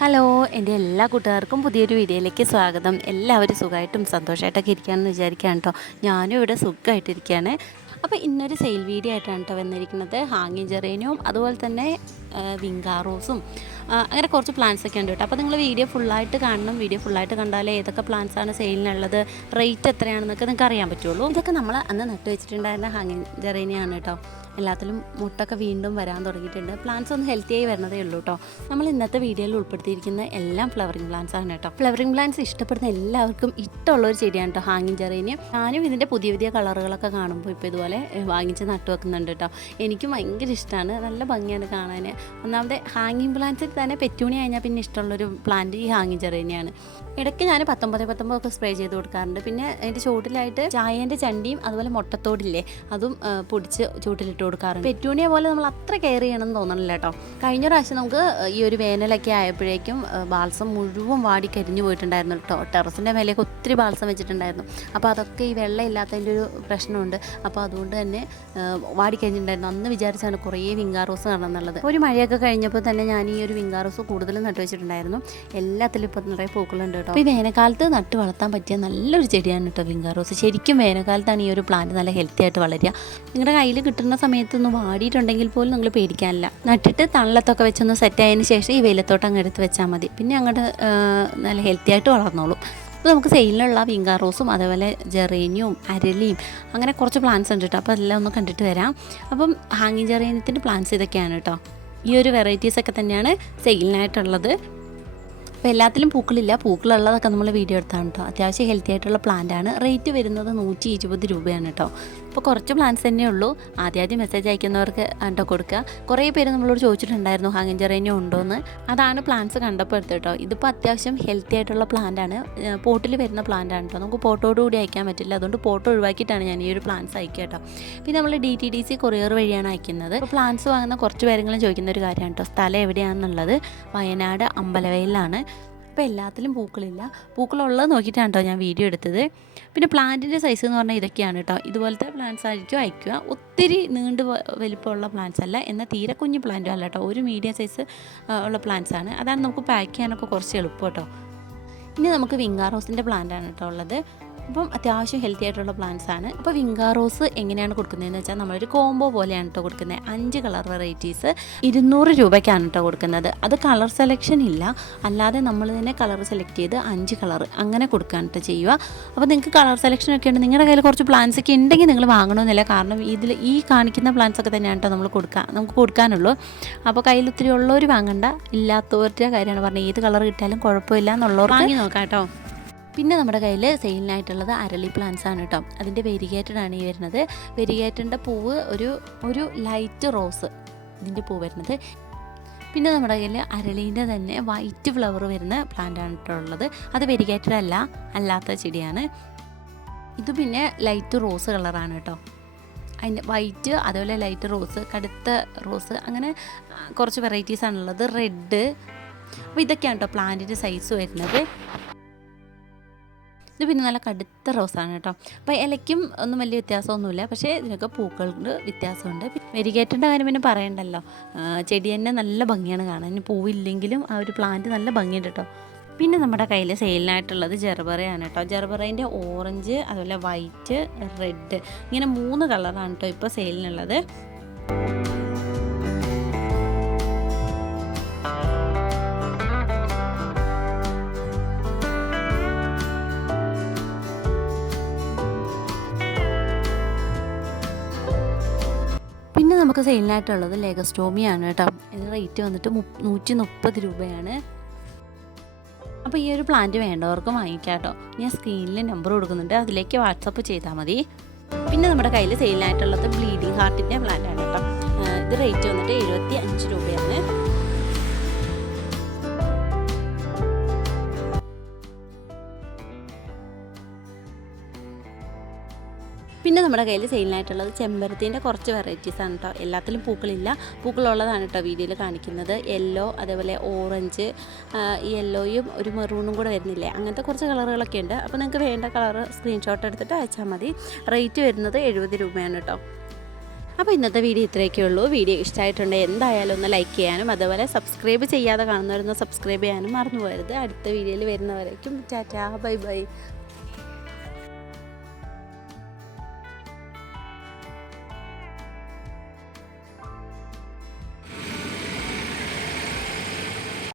Hello എന്റെ എല്ലാ കൂട്ടുകാർക്കും പുതിയൊരു വീഡിയോയിലേക്ക് സ്വാഗതം. എല്ലാവരും സുഖമായിട്ടും സന്തോഷമായിട്ടൊക്കെ ഇരിക്കുകയാണെന്ന് വിചാരിക്കുകയാണ് കേട്ടോ ഞാനും ഇവിടെ സുഖമായിട്ടിരിക്കുകയാണ്. അപ്പോൾ ഇന്നൊരു സെയിൽ വീഡിയോ ആയിട്ടാണ് കേട്ടോ വന്നിരിക്കുന്നത്. ഹാങ്ങിങ് ജെറേനിയും അതുപോലെ തന്നെ വിങ്കാറോസും. അങ്ങനെ കുറച്ച് പ്ലാൻസ് ഒക്കെ ഉണ്ട് കേട്ടോ അപ്പോൾ നിങ്ങൾ വീഡിയോ ഫുള്ളായിട്ട് കാണണം. വീഡിയോ ഫുള്ളായിട്ട് കണ്ടാലേ ഏതൊക്കെ പ്ലാൻസ് ആണ് സെയിലിനുള്ളത് റേറ്റ് എത്രയാണെന്നൊക്കെ നിങ്ങൾക്ക് അറിയാൻ പറ്റുള്ളൂ. ഇതൊക്കെ നമ്മൾ അന്ന് നട്ട് വെച്ചിട്ടുണ്ടായിരുന്ന ഹാങ്ങിങ് ജെറേനിയാണ് കേട്ടോ എല്ലാത്തിലും മുട്ടൊക്കെ വീണ്ടും വരാൻ തുടങ്ങിയിട്ടുണ്ട്. പ്ലാന്റ്സ് ഒന്ന് ഹെൽത്തി ആയി വരുന്നതേ ഉള്ളൂ കേട്ടോ നമ്മൾ ഇന്നത്തെ വീഡിയോയിൽ ഉൾപ്പെടുത്തിയിരിക്കുന്ന എല്ലാം ഫ്ലവറിംഗ് പ്ലാന്റ്സ് ആണ് കേട്ടോ ഫ്ലവറിംഗ് പ്ലാന്റ്സ് ഇഷ്ടപ്പെടുന്ന എല്ലാവർക്കും ഇഷ്ടമുള്ള ഒരു ചെടിയാണ് കേട്ടോ ഹാങ്ങിങ് ജെറേനിയം ഞാനും ഇതിന്റെ പുതിയ പുതിയ കളറുകളൊക്കെ കാണുമ്പോൾ ഇപ്പോൾ ഇതുപോലെ വാങ്ങിച്ച് നട്ടു വെക്കുന്നുണ്ട് കേട്ടോ എനിക്കും ഭയങ്കര ഇഷ്ടമാണ് നല്ല ഭംഗിയാണ് കാണാൻ ഒന്നാമത് ഹാങ്ങിങ് പ്ലാന്റ്സിൽ തന്നെ പെറ്റൂണി കഴിഞ്ഞാൽ പിന്നെ ഇഷ്ടമുള്ളൊരു പ്ലാന്റ് ഈ ഹാങ്ങിങ് ജെറേനിയാണ് ഇടയ്ക്ക് ഞാൻ പത്തൊമ്പത് പത്തൊമ്പതൊക്കെ സ്പ്രേ ചെയ്ത് കൊടുക്കാറുണ്ട്. പിന്നെ അതിന്റെ ചൂട്ടിലായിട്ട് ചായേന്റെ ചണ്ടിയും അതുപോലെ മുട്ടത്തോടില്ലേ അതും പൊടിച്ച് ചൂട്ടിലിട്ട് കൊടുക്കാറുണ്ട്. പെറ്റൂണിയ പോലെ നമ്മൾ അത്ര കെയർ ചെയ്യണം എന്ന് തോന്നണില്ല കേട്ടോ. കഴിഞ്ഞ പ്രാവശ്യം നമുക്ക് ഈ ഒരു വേനലൊക്കെ ആയപ്പോഴേക്കും ബാൽസം മുഴുവൻ വാടി കരിഞ്ഞു പോയിട്ടുണ്ടായിരുന്നു കേട്ടോ. ടെറസിന്റെ മേലേക്ക് ഒത്തിരി ബാൽസം വെച്ചിട്ടുണ്ടായിരുന്നു. അപ്പോൾ അതൊക്കെ ഈ വെള്ളം ഇല്ലാത്തതിന്റെ ഒരു പ്രശ്നമുണ്ട്. അപ്പോൾ അതുകൊണ്ട് തന്നെ വാടി കഴിഞ്ഞിട്ടുണ്ടായിരുന്നു അന്ന് വിചാരിച്ചാണ് കുറേ വിങ്കാറോസ് നടന്നുള്ളത് ഒരു മഴയൊക്കെ കഴിഞ്ഞപ്പോൾ തന്നെ ഞാൻ ഈ ഒരു വിങ്കാറോസ് കൂടുതലും നട്ടു വെച്ചിട്ടുണ്ടായിരുന്നു. എല്ലാത്തിലും ഇപ്പോൾ നിറയെ പൂക്കളുണ്ട് കേട്ടോ. അപ്പോൾ ഈ വേനൽക്കാലത്ത് നട്ട് വളർത്താൻ പറ്റിയ നല്ലൊരു ചെടിയാണ് കേട്ടോ വിങ്കാറോസ് ശരിക്കും വേനൽക്കാലത്താണ് ഈ ഒരു പ്ലാന്റ് നല്ല ഹെൽത്തി ആയിട്ട് വളരുക. നിങ്ങളുടെ കയ്യിൽ കിട്ടുന്ന സമയത്തൊന്ന് വാടിയിട്ടുണ്ടെങ്കിൽ പോലും നിങ്ങൾ പേടിക്കാനില്ല. നട്ടിട്ട് തണലത്തൊക്കെ വെച്ചൊന്ന് സെറ്റ് ആയതിന് ശേഷം ഈ വെയിലത്തോട്ട് അങ്ങ് എടുത്ത് വെച്ചാൽ മതി. പിന്നെ അങ്ങോട്ട് നല്ല ഹെൽത്തി ആയിട്ട് വളർന്നോളും. അപ്പോൾ നമുക്ക് സെയിലിലുള്ള വിങ്കാ റോസും അതേപോലെ ജെറേനിയും അരലിയും അങ്ങനെ കുറച്ച് പ്ലാന്റ്സ് ഉണ്ട് കേട്ടോ അപ്പോൾ എല്ലാം ഒന്ന് കണ്ടിട്ട് വരാം. അപ്പം ഹാങ്ങിങ് ജെറേനിയത്തിന്റെ പ്ലാന്റ്സ് ഇതൊക്കെയാണ് കേട്ടോ ഈ ഒരു വെറൈറ്റീസ് ഒക്കെ തന്നെയാണ് സെയിലിനായിട്ടുള്ളത് അപ്പോൾ എല്ലാത്തിലും പൂക്കളില്ല. പൂക്കളുള്ളതൊക്കെ നമ്മൾ വീഡിയോ എടുത്താണ് കേട്ടോ അത്യാവശ്യം ഹെൽത്തി ആയിട്ടുള്ള പ്ലാന്റ് ആണ്. റേറ്റ് വരുന്നത് നൂറ്റി ഇരുപത് രൂപയാണ് കേട്ടോ അപ്പോൾ കുറച്ച് പ്ലാൻസ് തന്നെ ഉള്ളൂ. ആദ്യം ആദ്യം മെസ്സേജ് അയക്കുന്നവർക്ക് കേട്ടോ കൊടുക്കുക കുറേ പേര് നമ്മളോട് ചോദിച്ചിട്ടുണ്ടായിരുന്നു ഹാങ്ങിങ് ജെറേനിയം ഉണ്ടോയെന്ന് അതാണ് പ്ലാന്റ്സ് കണ്ടപ്പോൾ എടുത്തു കേട്ടോ ഇതിപ്പോൾ അത്യാവശ്യം ഹെൽത്തി ആയിട്ടുള്ള പ്ലാന്റ് ആണ്. പോട്ടിൽ വരുന്ന പ്ലാന്റ് ആണ് കേട്ടോ നമുക്ക് പോട്ടോട് കൂടി അയക്കാൻ പറ്റില്ല. അതുകൊണ്ട് പോട്ടോ ഒഴിവാക്കിയിട്ടാണ് ഞാൻ ഈ ഒരു പ്ലാന്റ്സ് അയക്കുക കേട്ടോ പിന്നെ നമ്മൾ D T D C courier വഴിയാണ് അയക്കുന്നത്. പ്ലാന്റ്സ് വാങ്ങുന്ന കുറച്ച് പേരെങ്കിലും ചോദിക്കുന്ന ഒരു കാര്യമാണ് കേട്ടോ സ്ഥലം എവിടെയാണെന്നുള്ളത് വയനാട് അമ്പലവയലിലാണ്. അപ്പോൾ എല്ലാത്തിലും പൂക്കളില്ല. പൂക്കളുള്ളത് നോക്കിയിട്ടാണ് കേട്ടോ ഞാൻ വീഡിയോ എടുത്തത്. പിന്നെ പ്ലാന്റിന്റെ സൈസ് എന്ന് പറഞ്ഞാൽ ഇതൊക്കെയാണ് കേട്ടോ. ഇതുപോലത്തെ പ്ലാന്റ്സ് ആയിരിക്കും അയക്കുക. ഒത്തിരി നീണ്ട് വലിപ്പമുള്ള പ്ലാന്റ്സ് അല്ല. എന്നാൽ തീരെ കുഞ്ഞ് പ്ലാന്റും അല്ല കേട്ടോ. ഒരു മീഡിയം സൈസ് ഉള്ള പ്ലാന്റ്സ് ആണ്. അതാണ് നമുക്ക് പാക്ക് ചെയ്യാനൊക്കെ കുറച്ച് എളുപ്പം കേട്ടോ. ഇനി നമുക്ക് വിങ്കാറോസിന്റെ പ്ലാന്റ് ആണ് കേട്ടോ ഉള്ളത്. അപ്പം അത്യാവശ്യം ഹെൽത്തി ആയിട്ടുള്ള പ്ലാന്റ്സ് ആണ്. അപ്പോൾ വിങ്കാ റോസ് എങ്ങനെയാണ് കൊടുക്കുന്നതെന്ന് വെച്ചാൽ നമ്മളൊരു കോംബോ പോലെയാണ് കേട്ടോ കൊടുക്കുന്നത് അഞ്ച് കളർ വെറൈറ്റീസ് ഇരുന്നൂറ് രൂപയ്ക്കാണ് കേട്ടോ കൊടുക്കുന്നത്. അത് കളർ സെലക്ഷൻ ഇല്ല. അല്ലാതെ നമ്മൾ തന്നെ കളർ സെലക്ട് ചെയ്ത് അഞ്ച് കളർ അങ്ങനെ കൊടുക്കാൻ കേട്ടോ ചെയ്യുക. അപ്പോൾ നിങ്ങൾക്ക് കളർ സെലക്ഷൻ ഒക്കെ ഉണ്ട്. നിങ്ങളുടെ കയ്യിൽ കുറച്ച് പ്ലാന്റ്സ് ഒക്കെ ഉണ്ടെങ്കിൽ നിങ്ങൾ വാങ്ങണമെന്നില്ല. കാരണം ഇതിൽ ഈ കാണിക്കുന്ന പ്ലാന്റ്സ് ഒക്കെ തന്നെയാണ് കേട്ടോ നമ്മൾ കൊടുക്കാൻ നമുക്ക് കൊടുക്കാനുള്ളൂ. അപ്പോൾ കയ്യിൽ ഒത്തിരി ഉള്ളവർ വാങ്ങണ്ട. ഇല്ലാത്തവരുടെ കാര്യമാണ് പറഞ്ഞത്. ഏത് കളർ കിട്ടിയാലും കുഴപ്പമില്ല എന്നുള്ളവർ വാങ്ങി നോക്കാം കേട്ടോ പിന്നെ നമ്മുടെ കയ്യിൽ സെയിലിനായിട്ടുള്ളത് അരളി പ്ലാന്റ്സ് ആണ് കേട്ടോ. അതിന്റെ വെരിഗേറ്റഡ് ആണ് ഈ വരുന്നത്. വെരിഗേറ്റഡിന്റെ പൂവ് ഒരു ഒരു ലൈറ്റ് റോസ് ഇതിന്റെ പൂ വരുന്നത്. പിന്നെ നമ്മുടെ കയ്യിൽ അരളീന്റെ തന്നെ വൈറ്റ് ഫ്ലവർ വരുന്ന പ്ലാന്റ് ആണ് ഉള്ളത്. അത് വെരിഗേറ്റഡ് അല്ല അല്ലാത്ത ചെടിയാണ്. ഇത് പിന്നെ ലൈറ്റ് റോസ് കളറാണ് കേട്ടോ. അതിന്റെ വൈറ്റ് അതുപോലെ ലൈറ്റ് റോസ് കടുത്ത റോസ് അങ്ങനെ കുറച്ച് വെറൈറ്റീസ് ആണുള്ളത്. റെഡ് അപ്പോൾ ഇതൊക്കെയാണ് കേട്ടോ പ്ലാന്റിന്റെ സൈസ് വരുന്നത്. ഇത് പിന്നെ നല്ല കടുത്ത റോസാണ് കേട്ടോ. അപ്പോൾ ഇലയ്ക്കും ഒന്നും വലിയ വ്യത്യാസമൊന്നുമില്ല. പക്ഷേ ഇതിനൊക്കെ പൂക്കളുടെ വ്യത്യാസമുണ്ട്. വെരികേറ്റേണ്ട കാര്യം പിന്നെ പറയണ്ടല്ലോ. ചെടി തന്നെ നല്ല ഭംഗിയാണ് കാണാൻ. പൂവില്ലെങ്കിലും ആ ഒരു പ്ലാന്റ് നല്ല ഭംഗിയുണ്ട് കേട്ടോ. പിന്നെ നമ്മുടെ കയ്യിൽ സെയിലിനായിട്ടുള്ളത് ജെർബറയാണ് കേട്ടോ. ജെർബറേന്റെ ഓറഞ്ച് അതുപോലെ വൈറ്റ് റെഡ് ഇങ്ങനെ മൂന്ന് കളറാണ് കേട്ടോ ഇപ്പോൾ സെയിലിനുള്ളത്. പിന്നെ നമുക്ക് സെയിലിനായിട്ടുള്ളത് ലെഗസ്റ്റോമിയാണ് കേട്ടോ. ഇതിന് റേറ്റ് വന്നിട്ട് നൂറ്റി മുപ്പത് രൂപയാണ്. അപ്പോൾ ഈ ഒരു പ്ലാന്റ് വേണ്ടവർക്ക് വാങ്ങിക്കാം കേട്ടോ. ഞാൻ സ്ക്രീനിൽ നമ്പർ കൊടുക്കുന്നുണ്ട്. അതിലേക്ക് വാട്സപ്പ് ചെയ്താൽ മതി. പിന്നെ നമ്മുടെ കയ്യിൽ സെയിലിനായിട്ടുള്ളത് ബ്ലീഡിങ് ഹാർട്ടിന്റെ പ്ലാന്റ് ആണ് കേട്ടോ ഇത് റേറ്റ് വന്നിട്ട് പിന്നെ നമ്മുടെ കയ്യിൽ സെയിലിനായിട്ടുള്ളത് ചെമ്പരത്തിന്റെ കുറച്ച് വെറൈറ്റീസ് ആണ് കേട്ടോ എല്ലാത്തിലും പൂക്കളില്ല. പൂക്കളുള്ളതാണ് കേട്ടോ വീഡിയോയിൽ കാണിക്കുന്നത്. യെല്ലോ അതേപോലെ ഓറഞ്ച് യെല്ലോയും ഒരു മെറൂണും കൂടെ വരുന്നില്ലേ? അങ്ങനത്തെ കുറച്ച് കളറുകളൊക്കെ ഉണ്ട്. അപ്പോൾ നിങ്ങൾക്ക് വേണ്ട കളർ സ്ക്രീൻഷോട്ട് എടുത്തിട്ട് അയച്ചാൽ മതി. റേറ്റ് വരുന്നത് എഴുപത് രൂപയാണ് കേട്ടോ അപ്പോൾ ഇന്നത്തെ വീഡിയോ ഇത്രയൊക്കെ ഉള്ളൂ. വീഡിയോ ഇഷ്ടമായിട്ടുണ്ട് എന്തായാലും ഒന്ന് ലൈക്ക് ചെയ്യാനും അതുപോലെ സബ്സ്ക്രൈബ് ചെയ്യാതെ കാണുന്നവരൊന്ന് സബ്സ്ക്രൈബ് ചെയ്യാനും മറന്നു പോകരുത്. അടുത്ത വീഡിയോയിൽ വരുന്നവരേക്കും ടാറ്റാ ബൈ ബൈ.